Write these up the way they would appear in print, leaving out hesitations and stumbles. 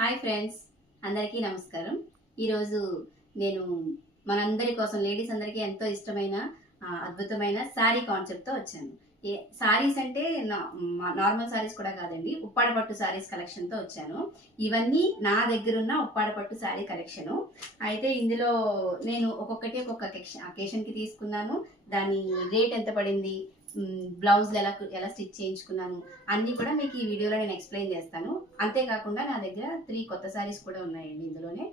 Hi friends, అందరికీ నమస్కారం. ఈరోజు నేను మనందరి కోసం లేడీస్ అందరికీ ఎంతో ఇష్టమైన అద్భుతమైన శారీ కాన్సెప్ట్తో వచ్చాను. శారీస్ అంటే నార్మల్ శారీస్ కూడా కాదండి, ఉప్పాడ పట్టు శారీస్ కలెక్షన్తో వచ్చాను. ఇవన్నీ నా దగ్గరున్న ఉప్పాడ పట్టు శారీ కలెక్షను. అయితే ఇందులో నేను ఒక్కొక్క అకేషన్కి తీసుకున్నాను. దాని రేట్ ఎంత పడింది, బ్లౌజ్లు ఎలా స్టిచ్ చేయించుకున్నాను అన్నీ కూడా మీకు ఈ వీడియోలో నేను ఎక్స్ప్లెయిన్ చేస్తాను. అంతేకాకుండా నా దగ్గర 3 కొత్త శారీస్ కూడా ఉన్నాయండి ఇందులోనే.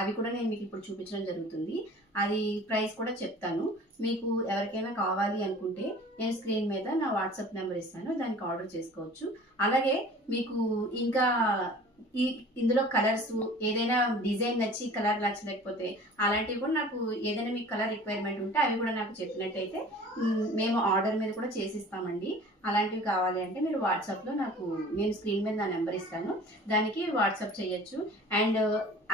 అవి కూడా నేను మీకు ఇప్పుడు చూపించడం జరుగుతుంది. అది ప్రైస్ కూడా చెప్తాను. మీకు ఎవరికైనా కావాలి అనుకుంటే నేను స్క్రీన్ మీద నా వాట్సాప్ నెంబర్ ఇస్తాను, దానికి ఆర్డర్ చేసుకోవచ్చు. అలాగే మీకు ఇంకా ఇందులో కలర్స్ ఏదైనా డిజైన్ నచ్చి కలర్ నచ్చలేకపోతే అలాంటివి కూడా నాకు ఏదైనా మీకు కలర్ రిక్వైర్మెంట్ ఉంటే అవి కూడా నాకు చెప్పినట్టయితే మేము ఆర్డర్ మీద కూడా చేసిస్తామండి. అలాంటివి కావాలి అంటే మీరు వాట్సాప్లో నేను స్క్రీన్ మీద నా నెంబర్ ఇస్తాను, దానికి వాట్సాప్ చేయొచ్చు. అండ్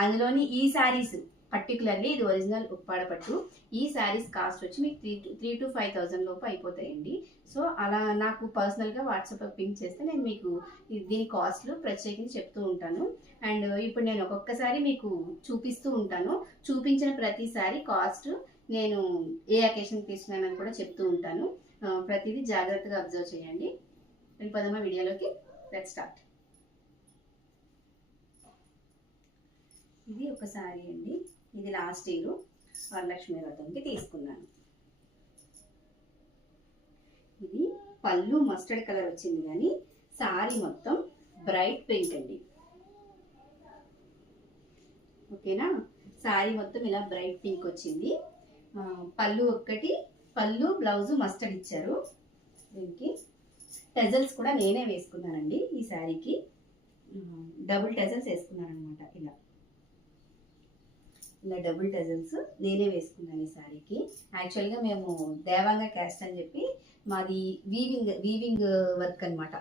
అందులోని ఈ శారీస్ పర్టికులర్లీ ఇది ఒరిజినల్ ఉప్పాడ పట్టు. ఈ శారీస్ కాస్ట్ వచ్చి మీకు 3 to 5,000 లోపు అయిపోతాయండి. సో అలా నాకు పర్సనల్గా వాట్సాప్లో పింక్ చేస్తే నేను మీకు దీని కాస్ట్లు ప్రత్యేకించి చెప్తూ ఉంటాను. అండ్ ఇప్పుడు నేను ఒక్కొక్కసారి మీకు చూపిస్తూ ఉంటాను. చూపించిన ప్రతిసారి కాస్ట్ నేను ఏ అకేషన్ తీసుకున్నానని కూడా చెప్తూ ఉంటాను. ప్రతిదీ జాగ్రత్తగా అబ్జర్వ్ చేయండి. వెళ్ళిపోదామా వీడియోలోకి? Let's start. ఇది ఒక శారీ అండి. ఇది లాస్ట్ ఇయర్ వరలక్ష్మి వ్రతంకి తీసుకున్నాను. ఇది పళ్ళు మస్టర్డ్ కలర్ వచ్చింది, కానీ శారీ మొత్తం బ్రైట్ పింక్ అండి. ఓకేనా? శారీ మొత్తం ఇలా బ్రైట్ పింక్ వచ్చింది. పళ్ళు బ్లౌజ్ మస్టర్డ్ ఇచ్చారు. దీనికి టెజల్స్ కూడా నేనే వేసుకున్నానండి. ఈ శారీకి డబుల్ టెజల్స్ వేసుకున్నాను అనమాట. ఇలా డబుల్ టెజల్స్ నేనే వేసుకున్నాను ఈ శారీకి. యాక్చువల్గా మేము దేవాంగ క్యాస్ట్ అని చెప్పి మాది వీవింగ్ వర్క్ అనమాట.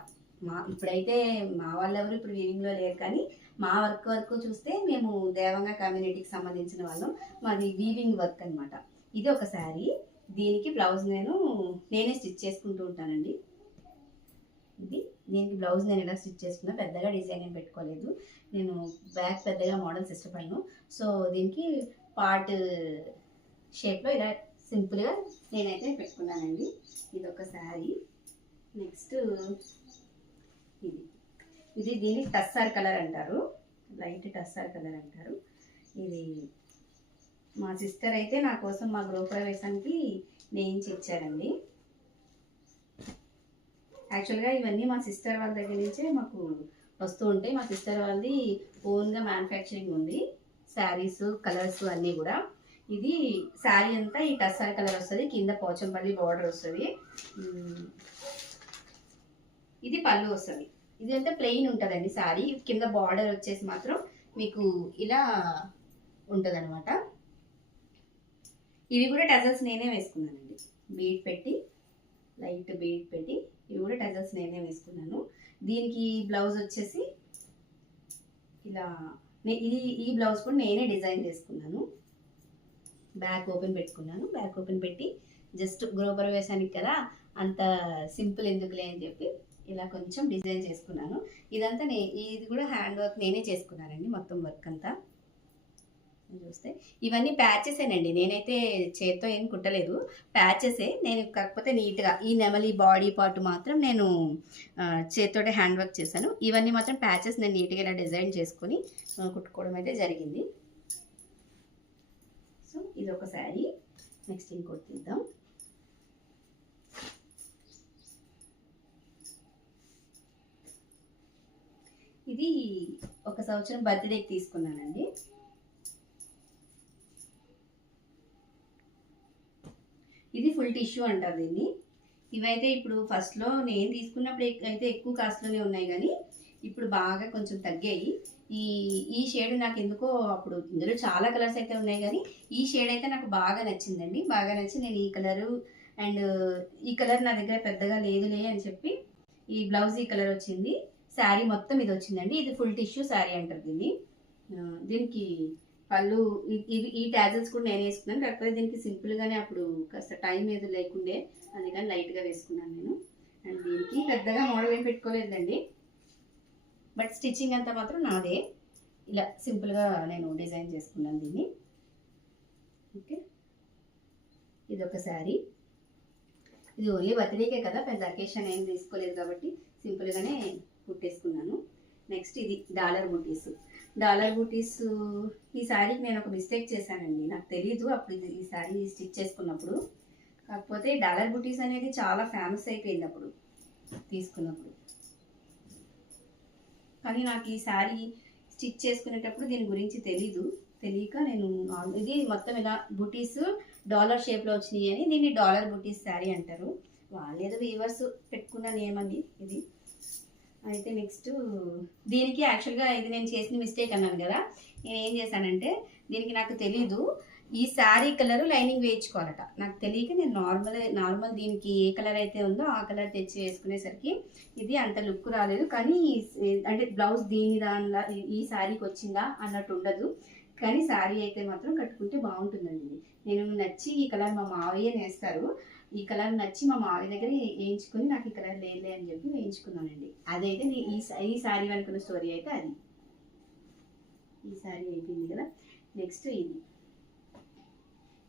ఇప్పుడైతే మా వాళ్ళెవరు ఇప్పుడు వీవింగ్లో లేరు, కానీ మా వర్క్ చూస్తే మేము దేవాంగ కమ్యూనిటీకి సంబంధించిన వాళ్ళం. మాది వీవింగ్ వర్క్ అనమాట. ఇది ఒక శారీ. దీనికి బ్లౌజ్ నేనే స్టిచ్ చేసుకుంటూ ఉంటానండి. దీనికి బ్లౌజ్ నేను ఇలా స్టిచ్ చేసుకున్నా, పెద్దగా డిజైన్ ఏం పెట్టుకోలేదు. నేను బ్యాక్ పెద్దగా మోడల్స్ ఇష్టపడను. సో దీనికి పార్ట్ షేప్లో ఇలా సింపుల్గా నేనైతే పెట్టుకున్నానండి. ఇది ఒక శారీ. నెక్స్ట్ దీన్ని టస్సార్ కలర్ అంటారు, లైట్ టస్సార్ కలర్ అంటారు. ఇది మా సిస్టర్ అయితే నా కోసం మా గృహప్రవేశానికి నేయించి ఇచ్చారండి. యాక్చువల్గా ఇవన్నీ మా సిస్టర్ వాళ్ళ దగ్గర నుంచే మాకు వస్తూ ఉంటాయి. మా సిస్టర్ వాళ్ళది ఓన్గా మ్యానుఫ్యాక్చరింగ్ ఉంది, శారీస్ కలర్స్ అన్నీ కూడా. ఇది శారీ అంతా ఈ టస్సార్ కలర్ వస్తుంది, కింద పోచంపల్లి బార్డర్ వస్తుంది. ఇది పళ్ళు వస్తుంది. ఇది అంతా ప్లెయిన్ ఉంటుందండి శారీ. కింద బార్డర్ వచ్చేసి మాత్రం మీకు ఇలా ఉంటుంది అనమాట. ఇవి కూడా టజల్స్ నేనే వేసుకున్నానండి. బీడ్ పెట్టి, లైట్ బీడ్ పెట్టి ఇవి కూడా టజల్స్ నేనే వేసుకున్నాను. దీనికి బ్లౌజ్ వచ్చేసి ఇలా ఈ బ్లౌజ్ కూడా నేనే డిజైన్ చేసుకున్నాను. బ్యాక్ ఓపెన్ పెట్టుకున్నాను. బ్యాక్ ఓపెన్ పెట్టి జస్ట్ గృహప్రవేశానికి కదా, అంత సింపుల్ ఎందుకులే అని చెప్పి ఇలా కొంచెం డిజైన్ చేసుకున్నాను. ఇదంతా ఇది కూడా హ్యాండ్ వర్క్ నేనే చేసుకున్నానండి, మొత్తం వర్క్ అంతా. చూస్తే ఇవన్నీ ప్యాచెసేనండి, నేనైతే చేత్తో ఏం కుట్టలేదు, ప్యాచెసే. నేను కాకపోతే నీట్గా ఈ నెమలి బాడీ పార్ట్ మాత్రం నేను చేత్తోటే హ్యాండ్ వర్క్ చేశాను. ఇవన్నీ మాత్రం ప్యాచెస్ నేను నీట్గా ఇలా డిజైన్ చేసుకొని కుట్టుకోవడం అయితే జరిగింది. సో ఇది ఒక శారీ. నెక్స్ట్ ఇంకోటి తీద్దాం. ఇది 1 సంవత్సరం బర్త్డేకి తీసుకున్నానండి. ఇది ఫుల్ టిష్యూ అంటారు దీన్ని. ఇవైతే ఇప్పుడు ఫస్ట్లో నేను తీసుకున్నప్పుడు అయితే ఎక్కువ కాస్ట్లోనే ఉన్నాయి, కానీ ఇప్పుడు బాగా కొంచెం తగ్గాయి. ఈ షేడ్ నాకు ఎందుకో, అప్పుడు ఇందులో చాలా కలర్స్ అయితే ఉన్నాయి, కానీ ఈ షేడ్ అయితే నాకు బాగా నచ్చిందండి. బాగా నచ్చి నేను ఈ కలరు అండ్ ఈ కలర్ నా దగ్గర పెద్దగా లేదులే అని చెప్పి ఈ బ్లౌజ్ ఈ కలర్ వచ్చింది. శారీ మొత్తం ఇది వచ్చిందండి. ఇది ఫుల్ టిష్యూ శారీ అంటారు దీన్ని. దీనికి పళ్ళు ఈ టాజల్స్ కూడా నేను వేసుకున్నాను, కాకపోతే దీనికి సింపుల్గానే అప్పుడు కాస్త టైం ఏదో లేకుండే, అందుకని లైట్గా వేసుకున్నాను నేను. అండ్ దీనికి పెద్దగా మోడల్ ఏం పెట్టుకోలేదండి, బట్ స్టిచ్చింగ్ అంతా మాత్రం నాదే. ఇలా సింపుల్గా నేను డిజైన్ చేసుకున్నాను దీన్ని. ఓకే, ఇది ఒక శారీ. ఇది ఓన్లీ బర్త్డేకే కదా, పెద్ద అకేషన్ ఏం తీసుకోలేదు కాబట్టి సింపుల్గానే కుట్టేసుకున్నాను. నెక్స్ట్ ఇది డాలర్ బూటీస్. డాలర్ బూటీస్ ఈ శారీకి నేను ఒక మిస్టేక్ చేశానండి, నాకు తెలీదు అప్పుడు ఈ శారీ స్టిచ్ చేసుకున్నప్పుడు. కాకపోతే డాలర్ బూటీస్ అనేది చాలా ఫేమస్ అయిపోయింది అప్పుడు తీసుకున్నప్పుడు. కానీ నాకు ఈ శారీ స్టిచ్ చేసుకునేటప్పుడు దీని గురించి తెలియక నేను ఇది మొత్తం ఇలా బూటీస్ డాలర్ షేప్లో వచ్చినాయి అని దీన్ని డాలర్ బూటీస్ శారీ అంటారు. వాళ్ళు ఏదో వీవర్స్ పెట్టుకున్న నేమ్ అండి ఇది. అయితే నెక్స్ట్ దీనికి యాక్చువల్గా ఇది నేను చేసిన మిస్టేక్ అన్నాను కదా, నేను ఏం చేశానంటే దీనికి నాకు తెలీదు ఈ శారీ కలర్ లైనింగ్ వేయించుకోవాలట. నాకు తెలియక నేను నార్మల్ దీనికి ఏ కలర్ అయితే ఉందో ఆ కలర్ తెచ్చి వేసుకునేసరికి ఇది అంత లుక్ రాలేదు. కానీ అంటే బ్లౌజ్ దానిలా ఈ శారీకి వచ్చిందా అన్నట్టు ఉండదు, కానీ శారీ అయితే మాత్రం కట్టుకుంటే బాగుంటుందండి. నేను నచ్చి ఈ కలర్ మా మావయ్య నేస్తారు, ఈ కలర్ నచ్చి మా మావయ్య దగ్గర వేయించుకొని నాకు ఈ కలర్ లేదులే అని చెప్పి వేయించుకున్నానండి. అదైతే ఈ శారీ అనుకున్న స్టోరీ అయితే అది. ఈ శారీ అయిపోయింది కదా. నెక్స్ట్ ఇది,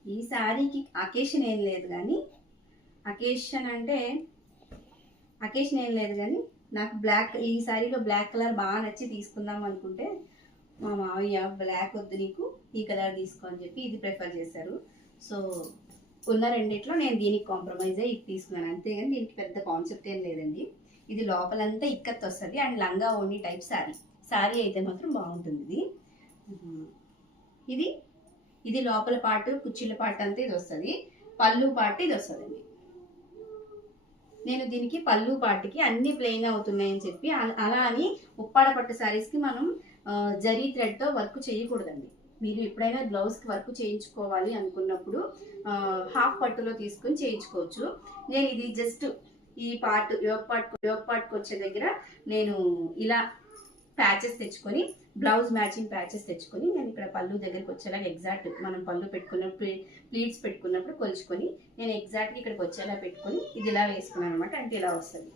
ఈ శారీకి అకేషన్ ఏం లేదు కానీ నాకు బ్లాక్, ఈ శారీలో బ్లాక్ కలర్ బాగా నచ్చి తీసుకుందాం అనుకుంటే మా మావయ్య బ్లాక్ వద్దు నీకు ఈ కలర్ తీసుకో అని చెప్పి ఇది ప్రిఫర్ చేశారు. సో ఉన్న రెండిట్లో నేను దీనికి కాంప్రమైజ్ అయ్యి ఇది తీసుకున్నాను, అంతేగాని దీనికి పెద్ద కాన్సెప్ట్ ఏం లేదండి. ఇది లోపలంతా ఇక్కత్ వస్తుంది అండ్ లంగా ఓణి టైప్ శారీ అయితే మాత్రం బాగుంటుంది. ఇది లోపల పాటు కుచ్చిళ్ళ పాటు అంతా ఇది వస్తుంది, పళ్ళు పాటు ఇది వస్తుందండి. నేను దీనికి పళ్ళు పాటుకి అన్ని ప్లెయిన్ అవుతున్నాయని చెప్పి అలా అని ఉప్పాడ పట్టు శారీస్కి మనం జరీ థ్రెడ్తో వర్క్ చేయకూడదండి. మీరు ఎప్పుడైనా బ్లౌజ్కి వర్క్ చేయించుకోవాలి అనుకున్నప్పుడు హాఫ్ పట్టులో తీసుకొని చేయించుకోవచ్చు. నేను ఇది జస్ట్ ఈ పార్ట్ యోగ పార్ట్కి వచ్చే దగ్గర నేను ఇలా ప్యాచెస్ తెచ్చుకొని బ్లౌజ్ మ్యాచింగ్ ప్యాచెస్ తెచ్చుకొని నేను ఇక్కడ పళ్ళు దగ్గరికి వచ్చేలా ఎగ్జాక్ట్ మనం పళ్ళు పెట్టుకున్నప్పుడు ప్లీట్స్ పెట్టుకున్నప్పుడు కొలుచుకొని నేను ఎగ్జాక్ట్గా ఇక్కడికి వచ్చేలా పెట్టుకొని ఇది ఇలా వేసుకున్నాను అనమాట. అంటే ఇలా వస్తుంది,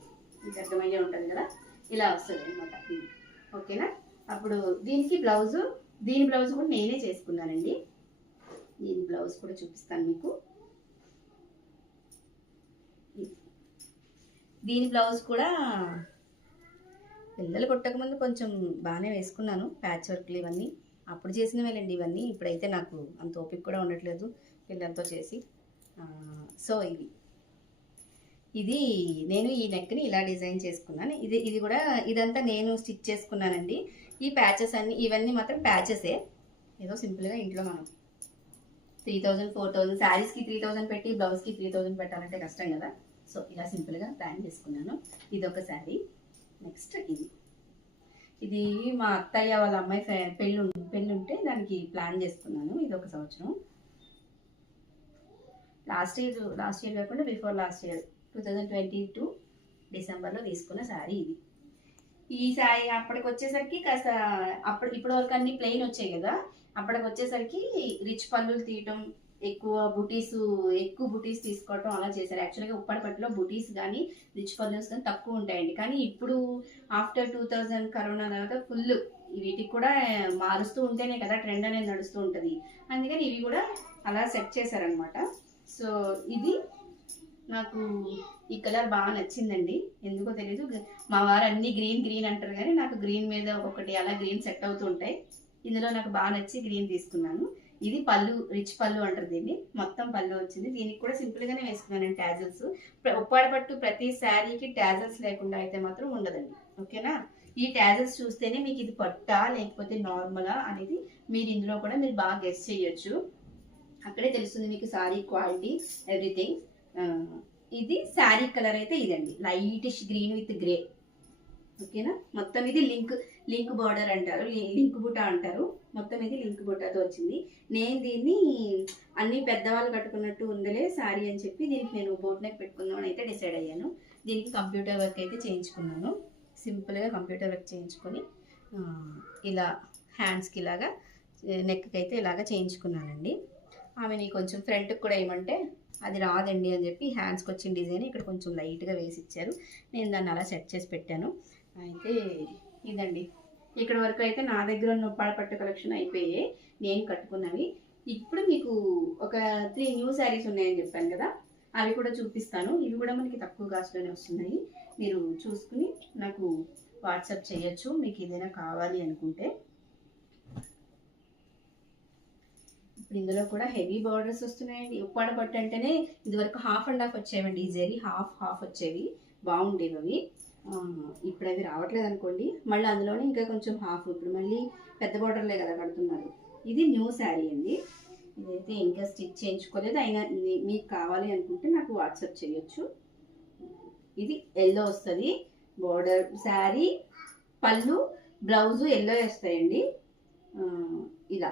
ఇది అర్థమయ్యే ఉంటుంది కదా, ఇలా వస్తుంది అనమాట. ఓకేనా. అప్పుడు దీని బ్లౌజ్ కూడా నేనే చేసుకున్నానండి. దీని బ్లౌజ్ కూడా చూపిస్తాను మీకు. దీని బ్లౌజ్ కూడా పిల్లలు పుట్టకముందు కొంచెం బాగానే వేసుకున్నాను, ప్యాచ్ వర్క్లు ఇవన్నీ అప్పుడు చేసినవేలండి ఇవన్నీ. ఇప్పుడైతే నాకు అంత ఓపిక కూడా ఉండట్లేదు పిల్లలతో చేసి. సో ఇది నేను ఈ నెక్ని ఇలా డిజైన్ చేసుకున్నాను. ఇది కూడా ఇదంతా నేను స్టిచ్ చేసుకున్నానండి. ఈ ప్యాచెస్ ఇవన్నీ మాత్రం ప్యాచెసే. ఏదో సింపుల్గా ఇంట్లో మనం 3000 4000 శారీస్కి 3000 పెట్టి బ్లౌజ్కి 3000 పెట్టాలంటే కష్టం కదా. సో ఇలా సింపుల్గా ప్లాన్ చేసుకున్నాను. ఇది ఒక శారీ. నెక్స్ట్ ఇది మా అత్తయ్య వాళ్ళ అమ్మాయి పెళ్ళి ఉంటే దానికి ప్లాన్ చేసుకున్నాను. ఇది ఒక సంవత్సరం, లాస్ట్ ఇయర్ కాకుండా బిఫోర్ లాస్ట్ ఇయర్ 2022 డిసెంబర్లో తీసుకున్న శారీ ఇది. ఈ శారీ అప్పటికి వచ్చేసరికి కాస్త ఇప్పటి వరకు అన్ని ప్లెయిన్ వచ్చాయి కదా, అప్పటికి వచ్చేసరికి రిచ్ పళ్ళులు తీయటం, ఎక్కువ బుటీస్ తీసుకోవటం అలా చేశారు. యాక్చువల్గా ఉప్పడపట్టులో బుటీస్ కానీ రిచ్ పల్లూస్ కానీ తక్కువ ఉంటాయండి. కానీ ఇప్పుడు ఆఫ్టర్ 2000 కరోనా తర్వాత ఫుల్ వీటికి కూడా మారుస్తూ ఉంటేనే కదా ట్రెండ్ అనేది నడుస్తూ ఉంటుంది. అందుకని ఇవి కూడా అలా సెట్ చేశారనమాట. సో ఇది నాకు ఈ కలర్ బాగా నచ్చిందండి, ఎందుకో తెలీదు. మా వారు అన్ని గ్రీన్ అంటారు కానీ నాకు గ్రీన్ మీద ఒక్కొక్కటి అలా గ్రీన్ సెట్ అవుతూ ఉంటాయి. ఇందులో నాకు బాగా నచ్చి గ్రీన్ తీసుకున్నాను. ఇది పళ్ళు, రిచ్ పళ్ళు అంటారు దీన్ని. మొత్తం పళ్ళు వచ్చింది. దీనికి కూడా సింపుల్గానే వేసుకున్నాను టాజల్స్. ఉప్పాడ పట్టు ప్రతి శారీకి టాజల్స్ లేకుండా అయితే మాత్రం ఉండదండి. ఓకేనా. ఈ టాజల్స్ చూస్తేనే మీకు ఇది పట్టా లేకపోతే నార్మలా అనేది మీరు ఇందులో కూడా మీరు బాగా గెస్ చేయొచ్చు. అక్కడే తెలుస్తుంది మీకు శారీ క్వాలిటీ ఎవ్రీథింగ్. ఇది శారీ కలర్ అయితే ఇదండి, లైటిష్ గ్రీన్ విత్ గ్రే. ఓకేనా. మొత్తం ఇది లింక్ బార్డర్ అంటారు, లింక్ బుటా అంటారు. మొత్తం ఇది లింక్ బుటాతో వచ్చింది. నేను దీన్ని అన్ని పెద్దవాళ్ళు కట్టుకున్నట్టు ఉందలే శారీ అని చెప్పి దీనికి నేను బోట్ నెక్ పెట్టుకుందామని అయితే డిసైడ్ అయ్యాను. దీనికి కంప్యూటర్ వర్క్ అయితే చేయించుకున్నాను. సింపుల్గా కంప్యూటర్ వర్క్ చేయించుకొని ఇలా హ్యాండ్స్కి ఇలాగా నెక్కి అయితే ఇలాగా చేయించుకున్నానండి. ఆమెని కొంచెం ఫ్రంట్కి కూడా ఏమంటే అది రాదండి అని చెప్పి హ్యాండ్స్కి వచ్చిన డిజైన్ ఇక్కడ కొంచెం లైట్గా వేసి ఇచ్చారు. నేను దాన్ని అలా సెట్ చేసి పెట్టాను. అయితే ఇదండి ఇక్కడ వరకు అయితే నా దగ్గర ఉన్న ఉప్పాడ పట్టు కలెక్షన్ అయిపోయాయి నేను కట్టుకున్నవి. ఇప్పుడు మీకు ఒక 3 న్యూ శారీస్ ఉన్నాయని చెప్పాను కదా, అవి కూడా చూపిస్తాను. ఇవి కూడా మనకి తక్కువ కాస్ట్లోనే వస్తున్నాయి. మీరు చూసుకుని నాకు వాట్సాప్ చేయొచ్చు మీకు ఏదైనా కావాలి అనుకుంటే. ఇప్పుడు ఇందులో కూడా హెవీ బార్డర్స్ వస్తున్నాయండి. ఉప్పాడ పట్టు అంటేనే ఇదివరకు హాఫ్ అండ్ హాఫ్ వచ్చేవండి, ఈ జరీ హాఫ్ వచ్చేవి, బాగుండేవి అవి. ఇప్పుడు అవి రావట్లేదు అనుకోండి. మళ్ళీ అందులోనే ఇంకా కొంచెం హాఫ్, ఇప్పుడు మళ్ళీ పెద్ద బార్డర్లే కదా కడుతున్నారు. ఇది న్యూ శారీ అండి, ఇదైతే ఇంకా స్టిచ్ చేయించుకోలేదు. అయినా మీకు కావాలి అనుకుంటే నాకు వాట్సాప్ చేయొచ్చు. ఇది ఎల్లో వస్తుంది బార్డర్ శారీ, పళ్ళు బ్లౌజు ఎల్లో వేస్తాయండి. ఇలా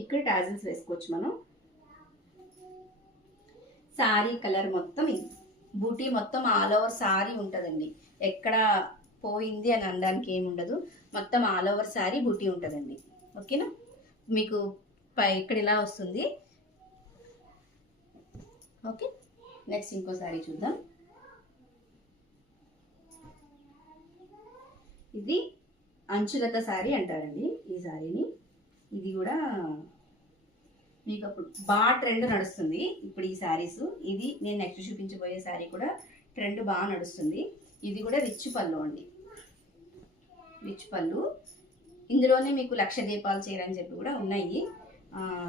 ఇక్కడ టాజిల్స్ వేసుకోవచ్చు మనం. శారీ కలర్ మొత్తం ఇది, బూటీ మొత్తం ఆల్ ఓవర్ శారీ ఉంటుందండి. ఎక్కడ పోయింది అని అనడానికి ఏముండదు, మొత్తం ఆల్ ఓవర్ శారీ బూటీ ఉంటుందండి. ఓకేనా, మీకు ఇక్కడ ఇలా వస్తుంది. ఓకే, నెక్స్ట్ ఇంకో శారీ చూద్దాం. ఇది అంచులత శారీ అంటారండి ఈ శారీని. ఇది కూడా మీకు అప్పుడు బాగా ట్రెండ్ నడుస్తుంది ఇప్పుడు ఈ శారీస్. ఇది నేను నెక్స్ట్ చూపించబోయే శారీ కూడా ట్రెండ్ బాగా నడుస్తుంది. ఇది కూడా రిచ్ పళ్ళు అండి, రిచ్ పళ్ళు. ఇందులోనే మీకు లక్ష దీపాలు చీరని చెప్పి కూడా ఉన్నాయి.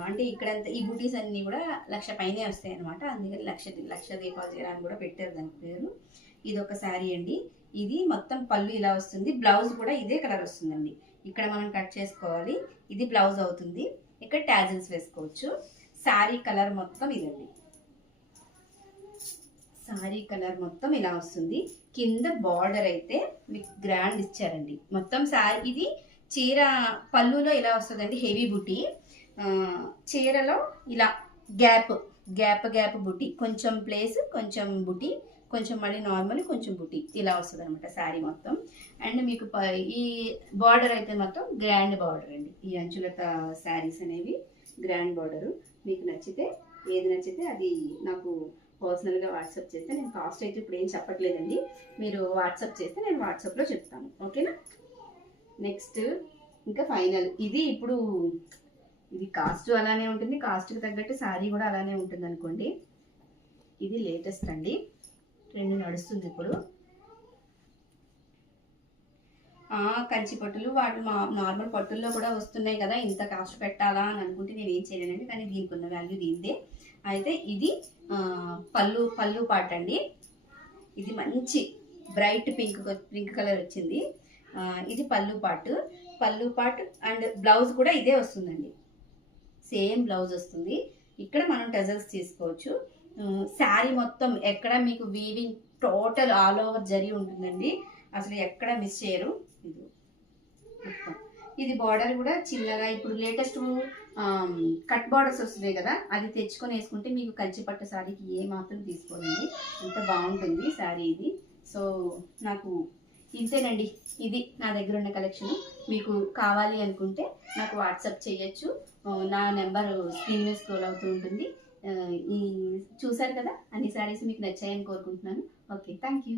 అంటే ఇక్కడంతా ఈ బుటీస్ అన్నీ కూడా 1,00,000 పైనే వస్తాయి అనమాట. అందుకని లక్ష దీపాలు చీర అని కూడా పెట్టారు దానికి పేరు. ఇది ఒక శారీ అండి. ఇది మొత్తం పళ్ళు ఇలా వస్తుంది, బ్లౌజ్ కూడా ఇదే కలర్ వస్తుందండి. ఇక్కడ మనం కట్ చేసుకోవాలి, ఇది బ్లౌజ్ అవుతుంది. ఇక్కడ టాజిల్స్ వేసుకోవచ్చు. శారీ కలర్ మొత్తం ఇదండి, శారీ కలర్ మొత్తం ఇలా వస్తుంది. కింద బార్డర్ అయితే మీకు గ్రాండ్ ఇచ్చారండి మొత్తం శారీ. ఇది చీర పళ్ళులో ఇలా వస్తుందండి, హెవీ బుటీ. చీరలో ఇలా గ్యాప్ బుటీ, కొంచెం ప్లేస్, కొంచెం బుటీ, కొంచెం మళ్ళీ నార్మల్, కొంచెం బుటీ, ఇలా వస్తుంది అనమాట శారీ మొత్తం. అండ్ మీకు ఈ బార్డర్ అయితే మొత్తం గ్రాండ్ బార్డర్ అండి. ఈ అంచులత శారీస్ అనేవి గ్రాండ్ బార్డరు. మీకు నచ్చితే ఏది నచ్చితే అది నాకు పర్సనల్గా వాట్సాప్ చేస్తే, నేను కాస్ట్ అయితే ఇప్పుడు ఏం చెప్పట్లేదండి, మీరు వాట్సాప్ చేస్తే నేను వాట్సాప్లో చెప్తాను. ఓకేనా, నెక్స్ట్ ఇంకా ఫైనల్. ఇది ఇప్పుడు ఇది కాస్ట్ అలానే ఉంటుంది, కాస్ట్కి తగ్గట్టు శారీ కూడా అలానే ఉంటుంది అనుకోండి. ఇది లేటెస్ట్ అండి, ట్రెండ్ నడుస్తుంది ఇప్పుడు. కంచి పట్టులు వాటి నార్మల్ పట్టుల్లో కూడా వస్తున్నాయి కదా, ఇంత కాస్ట్ పెట్టాలా అని అనుకుంటే నేను ఏం చేయలేనండి. కానీ దీనికి ఉన్న వాల్యూ దీనిదే. అయితే ఇది పళ్ళు పాట అండి. ఇది మంచి బ్రైట్ పింక్ కలర్ వచ్చింది. ఇది పళ్ళు పాటు అండ్ బ్లౌజ్ కూడా ఇదే వస్తుందండి, సేమ్ బ్లౌజ్ వస్తుంది. ఇక్కడ మనం టజల్స్ తీసుకోవచ్చు. శారీ మొత్తం ఎక్కడ మీకు weaving total all over zari ఉంటుందండి, అసలు ఎక్కడ మిస్ చేయరు. ఇది మొత్తం ఇది బార్డర్ కూడా చిన్నగా, ఇప్పుడు లేటెస్ట్ కట్ బార్డర్స్ వస్తున్నాయి కదా, అది తెచ్చుకొని వేసుకుంటే మీకు కంచి పట్టు శారీకి ఏ మాత్రం తీసుకోనండి, ఎంత బాగుంటుంది శారీ ఇది. సో నాకు ఇంతేనండి, ఇది నా దగ్గర ఉన్న కలెక్షన్. మీకు కావాలి అనుకుంటే నాకు వాట్సాప్ చేయొచ్చు. నా నెంబర్ స్క్రీన్ మీద స్క్రోల్ అవుతూ ఉంటుంది. ఈ చూసారు కదా, అన్ని శారీస్ మీకు నచ్చాయని కోరుకుంటున్నాను. Okay, thank you.